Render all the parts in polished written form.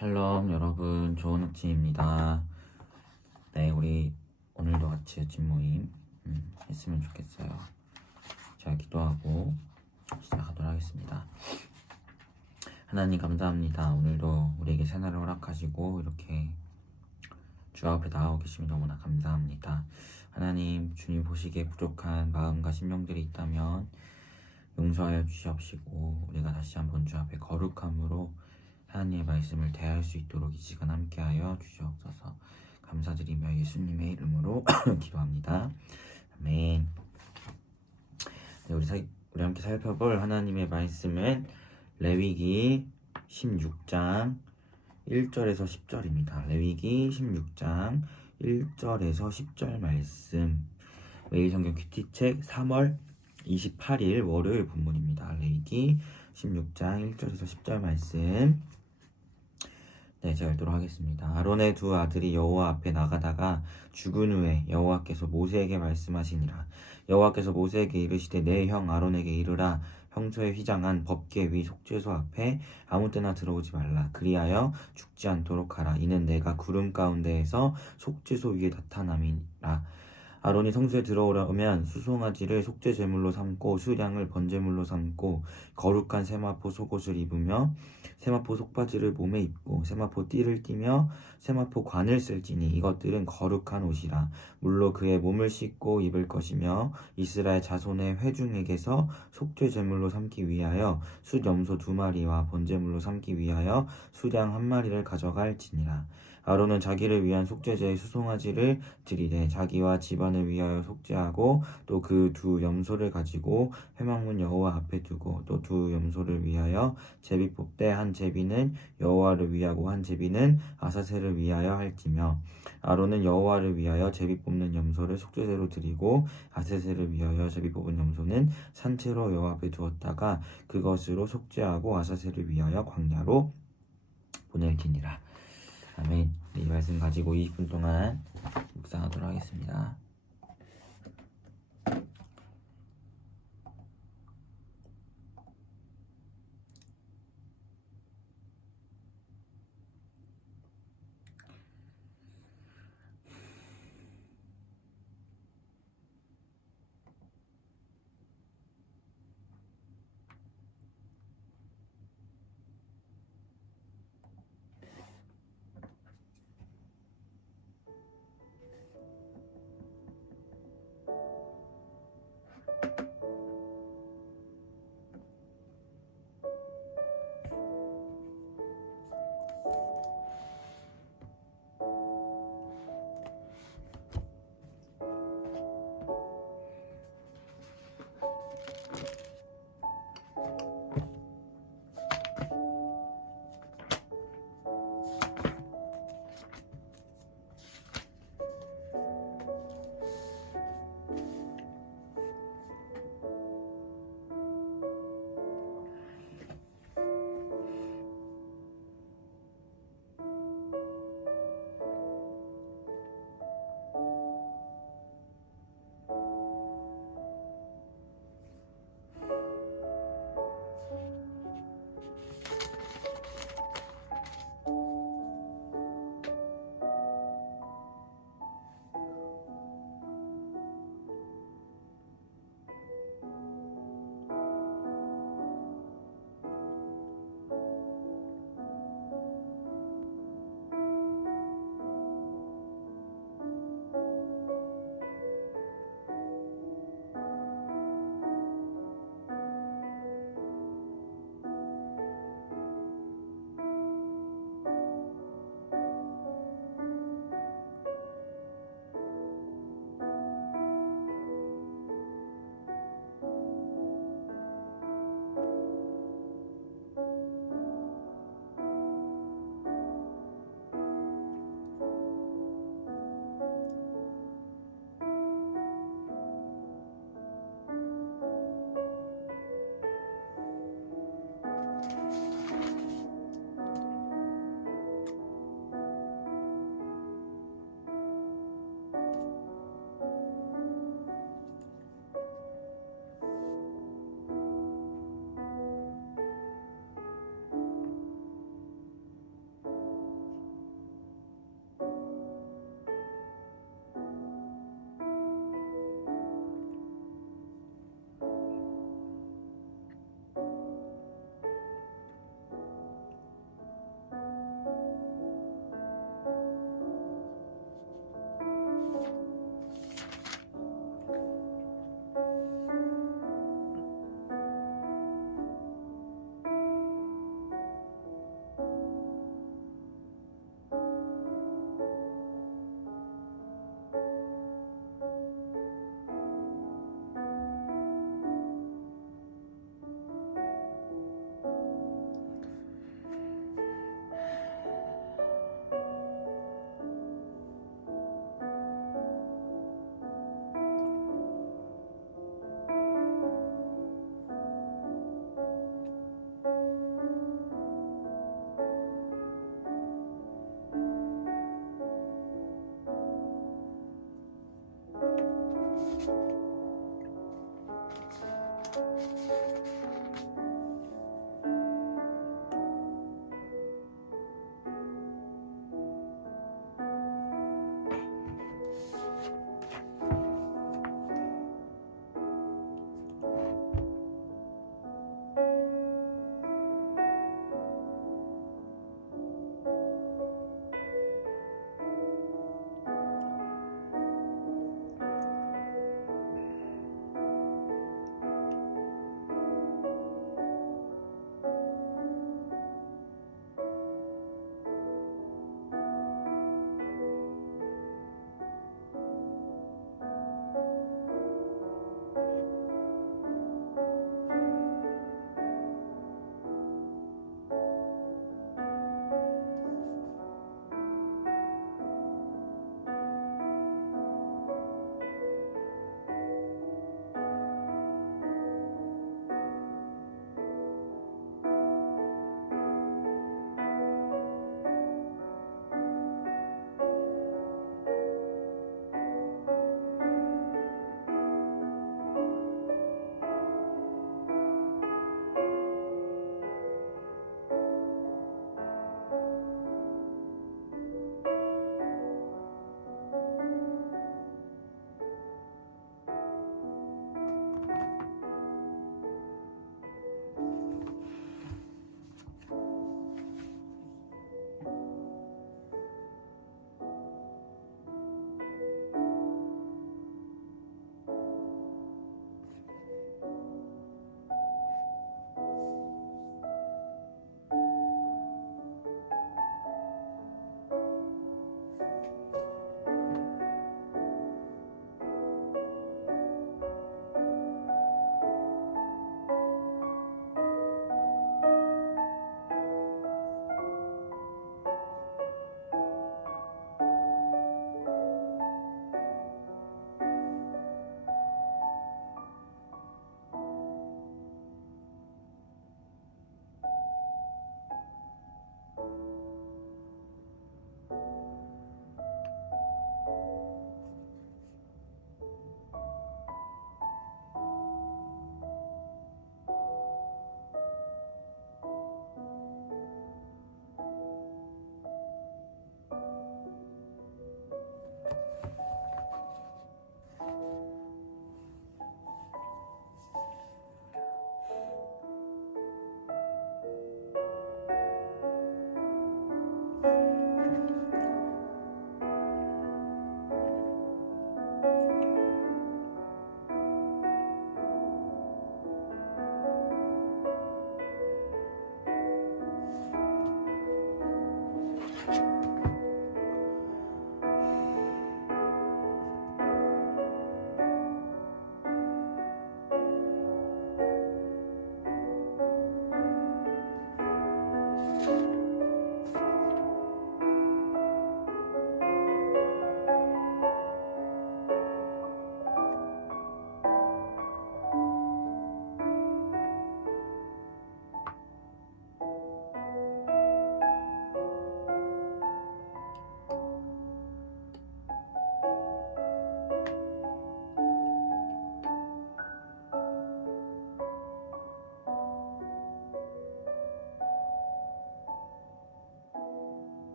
샬롬 여러분, 좋은 아침입니다. 네, 우리 오늘도 같이 아침 모임 했으면 좋겠어요. 제가 기도하고 시작하도록 하겠습니다. 하나님 감사합니다. 오늘도 우리에게 새날을 허락하시고 이렇게 주 앞에 나와 계심이 너무나 감사합니다. 하나님, 주님 보시기에 부족한 마음과 심령들이 있다면 용서하여 주시옵시고 우리가 다시 한번 주 앞에 거룩함으로 하나님의 말씀을 대할 수 있도록 이 시간 함께하여 주시옵소서. 감사드리며 예수님의 이름으로 기도합니다. 아멘. 네, 우리 함께 살펴볼 하나님의 말씀은 레위기 16장 1절에서 10절입니다. 레위기 16장 1절에서 10절 말씀. 매일 성경 큐티책 3월 28일 월요일 본문입니다. 레위기 16장 1절에서 10절 말씀. 네, 제가 읽도록 하겠습니다. 아론의 두 아들이 여호와 앞에 나가다가 죽은 후에 여호와께서 모세에게 말씀하시니라. 여호와께서 모세에게 이르시되 내 형 아론에게 이르라. 평소에 휘장한 법궤 위 속죄소 앞에 아무 때나 들어오지 말라. 그리하여 죽지 않도록 하라. 이는 내가 구름 가운데에서 속죄소 위에 나타남이라. 아론이 성소에 들어오려면 수송아지를 속죄 제물로 삼고 수량을 번제물로 삼고 거룩한 세마포 속옷을 입으며 세마포 속바지를 몸에 입고 세마포 띠를 띠며 세마포 관을 쓸지니 이것들은 거룩한 옷이라. 물로 그의 몸을 씻고 입을 것이며 이스라엘 자손의 회중에게서 속죄 제물로 삼기 위하여 숫 염소 2마리와 번제물로 삼기 위하여 수량 1마리를 가져갈지니라. 아론은 자기를 위한 속죄제의 수송아지를 드리되 자기와 집안을 위하여 속죄하고 또 그 두 염소를 가지고 회막문 여호와 앞에 두고 또 두 염소를 위하여 제비 뽑되 한 제비는 여호와를 위하고 한 제비는 아사셀을 위하여 할지며 아론은 여호와를 위하여 제비 뽑는 염소를 속죄제로 드리고 아사셀을 위하여 제비 뽑은 염소는 산채로 여호와 앞에 두었다가 그것으로 속죄하고 아사셀을 위하여 광야로 보낼지니라. 아멘. 이 말씀 가지고 20분 동안 묵상하도록 하겠습니다.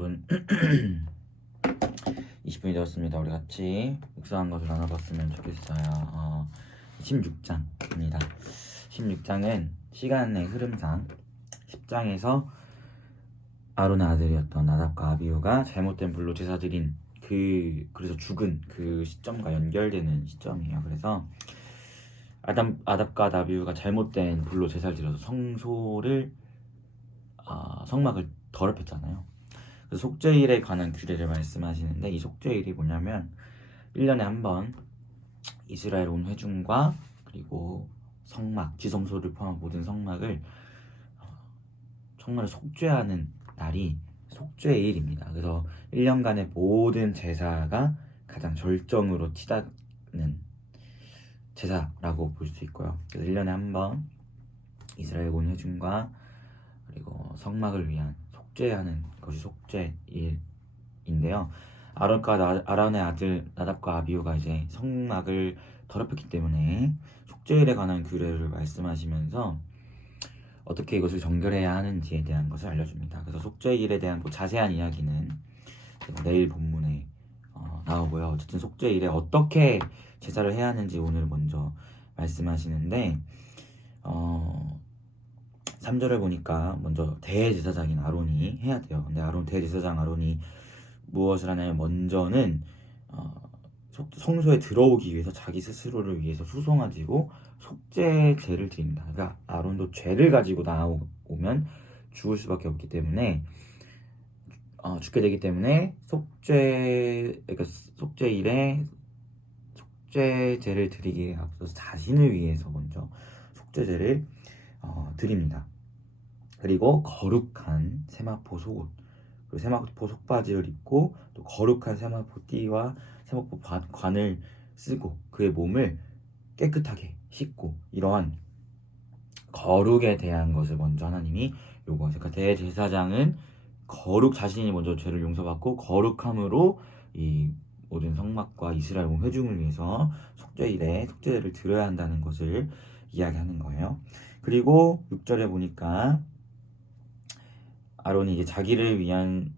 여러분 20분이 되었습니다. 우리 같이 묵상한 것을 나눠봤으면 좋겠어요. 16장입니다. 16장은 시간의 흐름상 10장에서 아론의 아들이었던 나답과 아비후가 잘못된 불로 제사 드린 그래서 죽은 그 시점과 연결되는 시점이에요. 그래서 아답과 아비후가 잘못된 불로 제사를 드려서 성막을 더럽혔잖아요. 그래서 속죄일에 관한 규례를 말씀하시는데, 이 속죄일이 뭐냐면 1년에 한 번 이스라엘 온 회중과 그리고 성막, 지성소를 포함한 모든 성막을 정말 속죄하는 날이 속죄일입니다. 그래서 1년간의 모든 제사가 가장 절정으로 치닫는 제사라고 볼 수 있고요. 그래서 1년에 한 번 이스라엘 온 회중과 그리고 성막을 위한 속죄하는 것이 속죄일인데요. 아론의 아들 나답과 아비후가 이제 성막을 더럽혔기 때문에 속죄일에 관한 규례를 말씀하시면서 어떻게 이것을 정결해야 하는지에 대한 것을 알려줍니다. 그래서 속죄일에 대한 자세한 이야기는 내일 본문에 나오고요. 어쨌든 속죄일에 어떻게 제사를 해야 하는지 오늘 먼저 말씀하시는데 3절을 보니까 먼저 대제사장인 아론이 해야 돼요. 근데 대제사장 아론이 무엇을 하냐면, 먼저는 성소에 들어오기 위해서 자기 스스로를 위해서 수송아지로 속죄제를 드립니다. 그러니까 아론도 죄를 가지고 나오면 죽을 수밖에 없기 때문에 죽게 되기 때문에 속죄일에 속죄제를 드리기에 앞서서 자신을 위해서 먼저 속죄제를 드립니다. 그리고 거룩한 세마포 속옷, 그리고 세마포 속바지를 입고 또 거룩한 세마포 띠와 세마포 관을 쓰고 그의 몸을 깨끗하게 씻고, 이러한 거룩에 대한 것을 먼저 하나님이 요구하세요. 그러니까 대제사장은 자신이 먼저 죄를 용서받고 거룩함으로 이 모든 성막과 이스라엘 온 회중을 위해서 속죄일에 속죄제를 드려야 한다는 것을 이야기하는 거예요. 그리고 6절에 보니까 아론이 이제 자기를 위한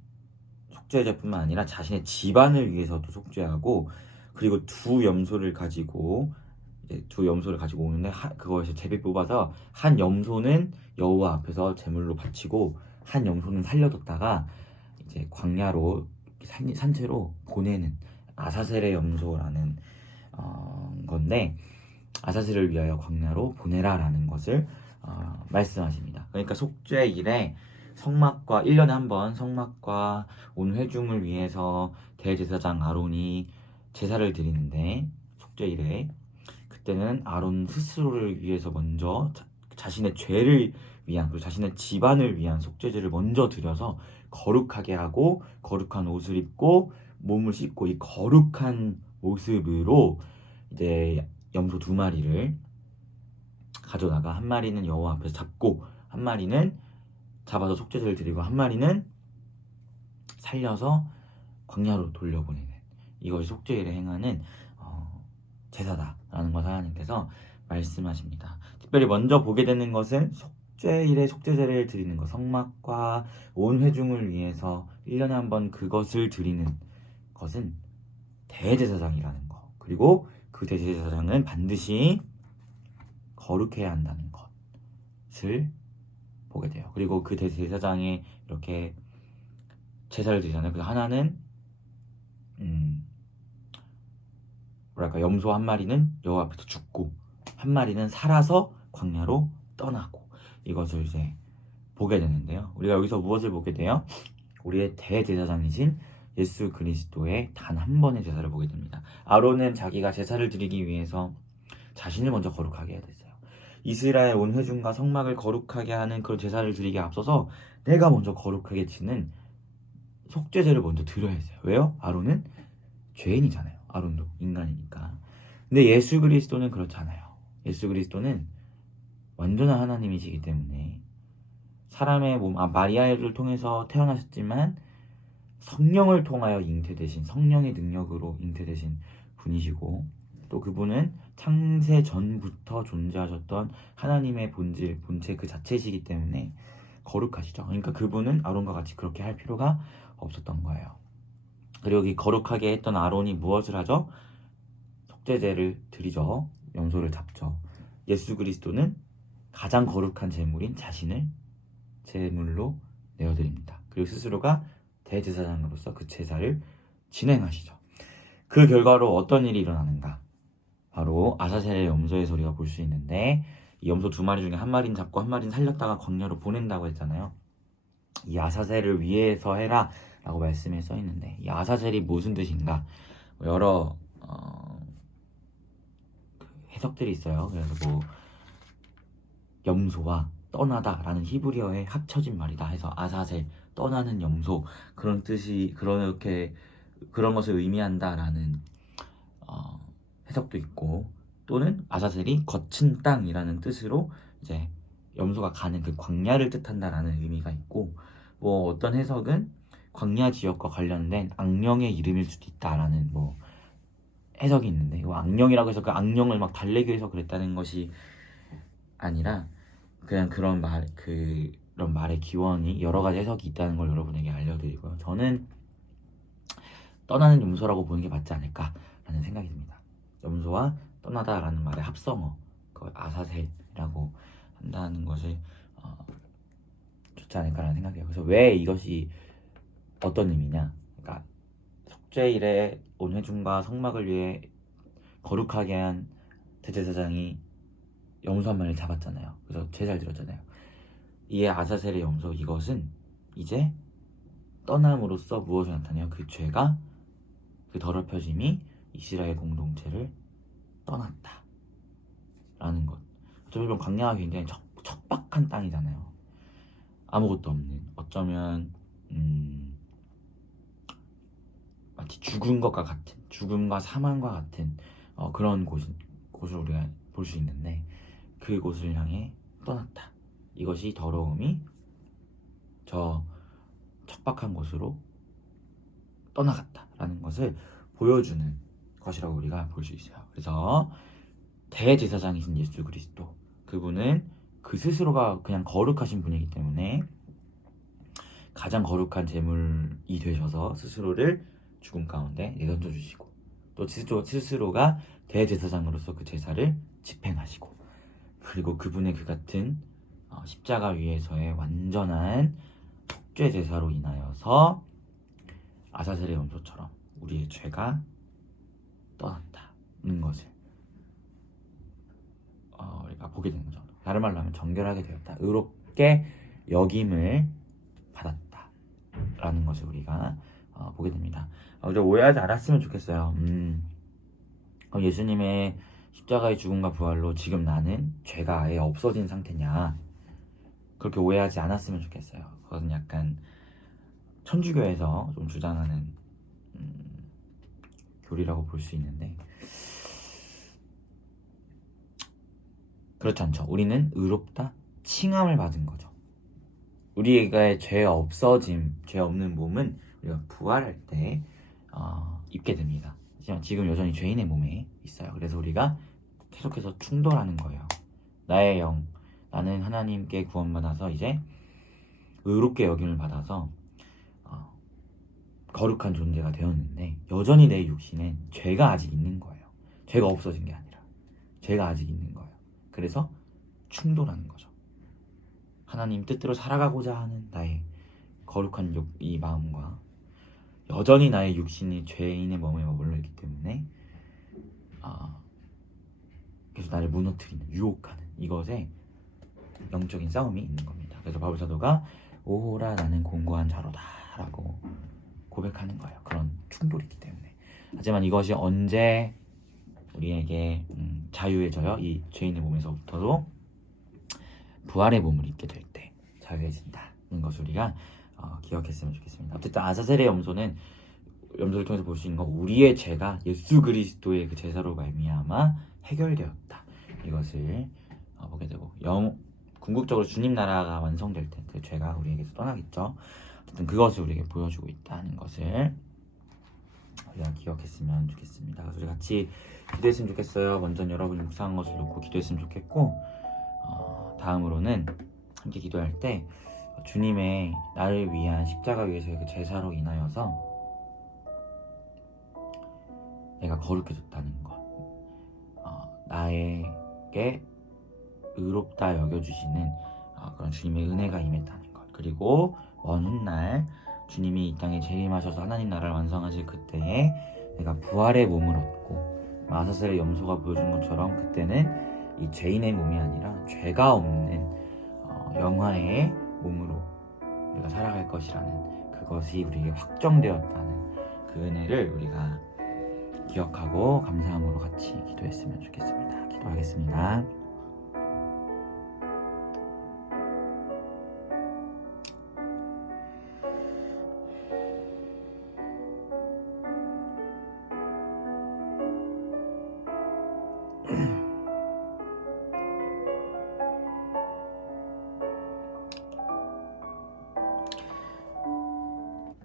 속죄제뿐만 아니라 자신의 집안을 위해서도 속죄하고, 그리고 두 염소를 가지고 오는데 그거에서 제비 뽑아서 한 염소는 여호와 앞에서 제물로 바치고 한 염소는 살려뒀다가 이제 광야로 산채로 보내는 아사셀의 염소라는 건데, 아사셀을 위하여 광야로 보내라라는 것을 말씀하십니다. 그러니까 속죄일에 1년에 한 번 성막과 온 회중을 위해서 대제사장 아론이 제사를 드리는데, 속죄일에 그때는 아론 스스로를 위해서 먼저 자신의 죄를 위한, 그리고 자신의 집안을 위한 속죄제를 먼저 드려서 거룩하게 하고 거룩한 옷을 입고 몸을 씻고, 이 거룩한 모습으로 이제 염소 2마리를 가져다가 한 마리는 여호와 앞에서 잡고, 한 마리는 잡아서 속죄제를 드리고, 한 마리는 살려서 광야로 돌려보내는, 이것이 속죄일에 행하는 제사다라는 것을 하나님께서 말씀하십니다. 특별히 먼저 보게 되는 것은 속죄일에 속죄제를 드리는 것, 성막과 온 회중을 위해서 1년에 한 번 그것을 드리는 것은 대제사장이라는 것, 그리고 그 대제사장은 반드시 거룩해야 한다는 것을 보게 돼요. 그리고 그 대제사장이 이렇게 제사를 드리잖아요. 그래서 하나는 염소 한 마리는 여호와 앞에서 죽고, 한 마리는 살아서 광야로 떠나고, 이것을 이제 보게 되는데요. 우리가 여기서 무엇을 보게 돼요? 우리의 대제사장이신 예수 그리스도의 단 한 번의 제사를 보게 됩니다. 아론은 자기가 제사를 드리기 위해서 자신을 먼저 거룩하게 해야 됐어요. 이스라엘 온 회중과 성막을 거룩하게 하는 그런 제사를 드리기에 앞서서 내가 먼저 거룩하게 지는 속죄제를 먼저 드려야 했어요. 왜요? 아론은 죄인이잖아요. 아론도 인간이니까. 근데 예수 그리스도는 그렇잖아요. 예수 그리스도는 완전한 하나님이시기 때문에 사람의 몸, 마리아를 통해서 태어나셨지만 성령을 통하여 잉태되신, 성령의 능력으로 잉태되신 분이시고, 또 그분은 창세 전부터 존재하셨던 하나님의 본체 그 자체이시기 때문에 거룩하시죠. 그러니까 그분은 아론과 같이 그렇게 할 필요가 없었던 거예요. 그리고 이 거룩하게 했던 아론이 무엇을 하죠? 속죄제를 드리죠. 염소를 잡죠. 예수 그리스도는 가장 거룩한 제물인 자신을 제물로 내어드립니다. 그리고 스스로가 대제사장으로서 그 제사를 진행하시죠. 그 결과로 어떤 일이 일어나는가? 바로 아사셀의 염소에서 우리가 볼 수 있는데, 이 염소 2마리 중에 1마리는 잡고 1마리는 살렸다가 광야로 보낸다고 했잖아요. 이 아사셀을 위해서 해라 라고 말씀에 써 있는데, 이 아사셀이 무슨 뜻인가? 여러 해석들이 있어요. 그래서 뭐 염소와 떠나다 라는 히브리어의 합쳐진 말이다 해서 아사셀, 떠나는 염소, 그런 뜻이 그런 것을 의미한다 라는 해석도 있고, 또는 아사셀이 거친 땅이라는 뜻으로 이제 염소가 가는 그 광야를 뜻한다라는 의미가 있고, 뭐 어떤 해석은 광야 지역과 관련된 악령의 이름일 수도 있다라는 뭐 해석이 있는데, 이거 악령이라고 해서 그 악령을 막 달래기 위해서 그랬다는 것이 아니라 그냥 그런 말의 기원이 여러 가지 해석이 있다는 걸 여러분에게 알려드리고요. 저는 떠나는 염소라고 보는 게 맞지 않을까라는 생각이 듭니다. 염소와 떠나다라는 말의 합성어, 그 아사셀이라고 한다는 것이 좋지 않을까라는 생각이에요. 그래서 왜 이것이 어떤 의미냐? 그러니까 속죄일에 온 회중과 성막을 위해 거룩하게 한 대제사장이 염소 1마리를 잡았잖아요. 그래서 제사를 드렸잖아요. 이에 아사셀의 염소, 이것은 이제 떠남으로써 무엇을 나타내요? 그 죄가, 그 더럽혀짐이 이스라엘 공동체를 떠났다 라는 것. 어쩌면 광야가 굉장히 척박한 땅이잖아요. 아무것도 없는, 어쩌면 마치 죽은 것과 같은, 죽음과 사망과 같은 그런 곳을 우리가 볼 수 있는데, 그곳을 향해 떠났다. 이것이 더러움이 저 척박한 곳으로 떠나갔다라는 것을 보여주는 것이라고 우리가 볼 수 있어요. 그래서 대제사장이신 예수 그리스도, 그분은 그 스스로가 그냥 거룩하신 분이기 때문에 가장 거룩한 제물이 되셔서 스스로를 죽음 가운데 내던져 주시고, 또 스스로가 대제사장으로서 그 제사를 집행하시고, 그리고 그분의 그 같은 십자가 위에서의 완전한 속죄 제사로 인하여서 아사셀의 염소처럼 우리의 죄가 떠났다는 것을 우리가 보게 되는 거죠. 다른 말로 하면 정결하게 되었다, 의롭게 여김을 받았다라는 것을 우리가 보게 됩니다. 오해하지 않았으면 좋겠어요. 예수님의 십자가의 죽음과 부활로 지금 나는 죄가 아예 없어진 상태냐, 그렇게 오해하지 않았으면 좋겠어요. 그것은 약간 천주교에서 좀 주장하는 교리라고 볼 수 있는데, 그렇지 않죠. 우리는 의롭다, 칭함을 받은 거죠. 우리가 죄 없어짐, 죄 없는 몸은 우리가 부활할 때 입게 됩니다. 하지만 지금 여전히 죄인의 몸에 있어요. 그래서 우리가 계속해서 충돌하는 거예요. 나의 영, 나는 하나님께 구원받아서 이제 의롭게 여김을 받아서 거룩한 존재가 되었는데, 여전히 내 육신엔 죄가 아직 있는 거예요. 죄가 없어진 게 아니라 죄가 아직 있는 거예요. 그래서 충돌하는 거죠. 하나님 뜻대로 살아가고자 하는 나의 거룩한 이 마음과 여전히 나의 육신이 죄인의 몸에 머물러 있기 때문에 계속 나를 무너뜨리는, 유혹하는 이것에 영적인 싸움이 있는 겁니다. 그래서 바울 사도가 오호라 나는 공고한 자로다 라고 고백하는 거예요. 그런 충돌이 있기 때문에. 하지만 이것이 언제 우리에게 자유해져요? 이 죄인의 몸에서부터도 부활의 몸을 입게 될 때 자유해진다는 것을 우리가 기억했으면 좋겠습니다. 어쨌든 아사셀의 염소는, 염소를 통해서 볼 수 있는 건 우리의 죄가 예수 그리스도의 그 제사로 말미암아 해결되었다, 이것을 보게 되고, 궁극적으로 주님 나라가 완성될 때 그 죄가 우리에게서 떠나겠죠. 어쨌든 그것을 우리에게 보여주고 있다는 것을 우리가 기억했으면 좋겠습니다. 그래서 우리 같이 기도했으면 좋겠어요. 먼저 여러분이 묵상한 것을 놓고 기도했으면 좋겠고, 다음으로는 함께 기도할 때 주님의 나를 위한 십자가 위에서의 그 제사로 인하여서 내가 거룩해졌다는 것, 나에게 의롭다 여겨주시는 그런 주님의 은혜가 임했다는 것, 그리고 먼 훗날 주님이 이 땅에 재림하셔서 하나님 나라를 완성하실 그때에 내가 부활의 몸을 얻고 마사셀의 염소가 보여준 것처럼 그때는 이 죄인의 몸이 아니라 죄가 없는 영화의 몸으로 우리가 살아갈 것이라는 그것이 우리에게 확정되었다는 그 은혜를 우리가 기억하고 감사함으로 같이 기도했으면 좋겠습니다. 기도하겠습니다.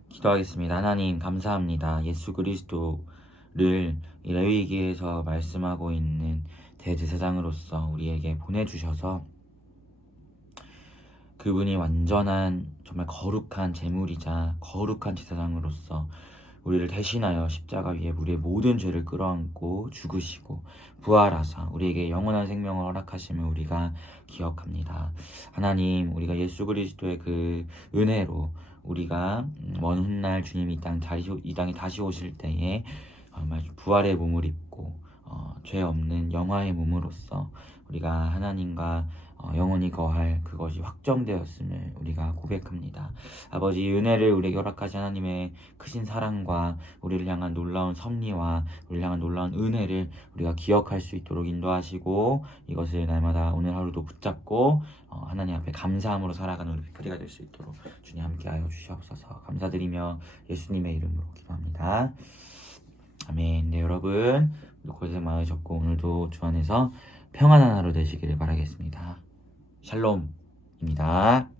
기도하겠습니다. 하나님 감사합니다. 예수 그리스도를 이 레위기에서 말씀하고 있는 대제사장으로서 우리에게 보내주셔서 그분이 완전한 정말 거룩한 제물이자 거룩한 제사장으로서 우리를 대신하여 십자가 위에 우리의 모든 죄를 끌어안고 죽으시고 부활하사 우리에게 영원한 생명을 허락하심을 우리가 기억합니다. 하나님, 우리가 예수 그리스도의 그 은혜로 우리가 먼 훗날 주님이 이 땅에 다시 오실 때에 정말 부활의 몸을 입고 죄 없는 영화의 몸으로써 우리가 하나님과 영원히 거할 그것이 확정되었음을 우리가 고백합니다. 아버지, 은혜를 우리에게 허락하신 하나님의 크신 사랑과 우리를 향한 놀라운 섭리와 우리를 향한 놀라운 은혜를 우리가 기억할 수 있도록 인도하시고 이것을 날마다 오늘 하루도 붙잡고 하나님 앞에 감사함으로 살아가는 우리 피크리가 될 수 있도록 주님 함께하여 주시옵소서. 감사드리며 예수님의 이름으로 기도합니다. 아멘. 네, 여러분 고생 많으셨고 오늘도 주 안에서 평안한 하루 되시기를 바라겠습니다. 샬롬입니다.